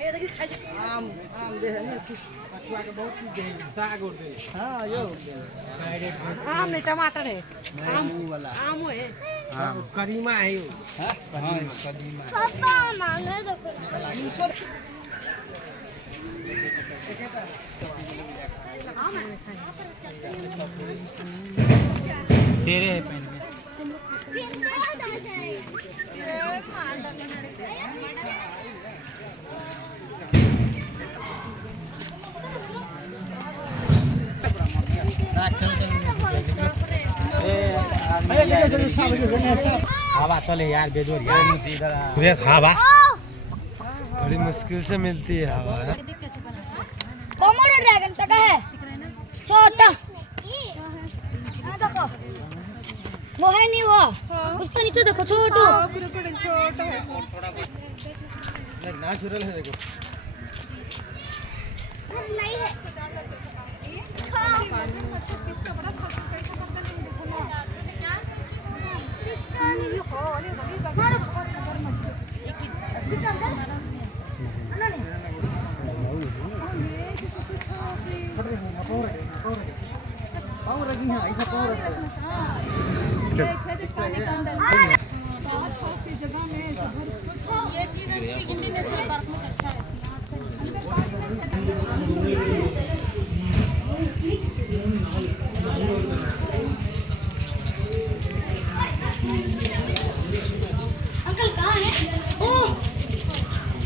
आम आम दे है कछुआ के बहुत चीज दे साग और दे हां यो आम नहीं टमाटर है आम वाला आम है हां करीमा है यो हां करीमा पापा मांगे देखो तेरे है पेन में हवा चले यार बेजोर यार हवा बड़ी मुश्किल से मिलती है हवा कोमोडो ड्रैगन तक है छोटा देखो वो है नहीं वो उसके नीचे देखो छोटू नेचुरल है देखो नहीं है पाँव रखी है ऐसा पाँव रख ये चीज हिंदी नेशनल पार्क में अच्छा रहती अंकल कहाँ है ओह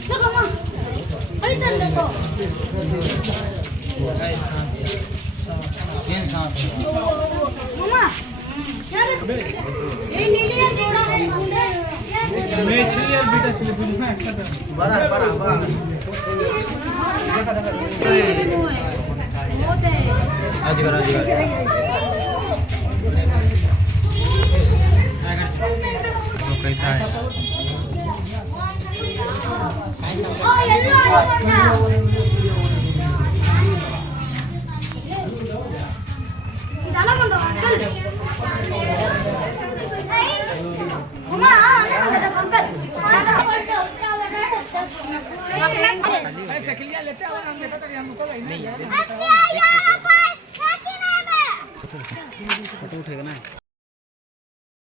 देखो माँ इधर देखो मामा क्या देखो ये लीलिया जोड़ा है मैं चलिए बेटा चलिए बुझ में अच्छा बड़ा बड़ा बड़ा कैसा है ओ येलो आलू इदाना कौन अंकल मामा अंकल ऐसे क्लियर लेते हैं हम देखा तो हमको नहीं फोटो उठेगा ना।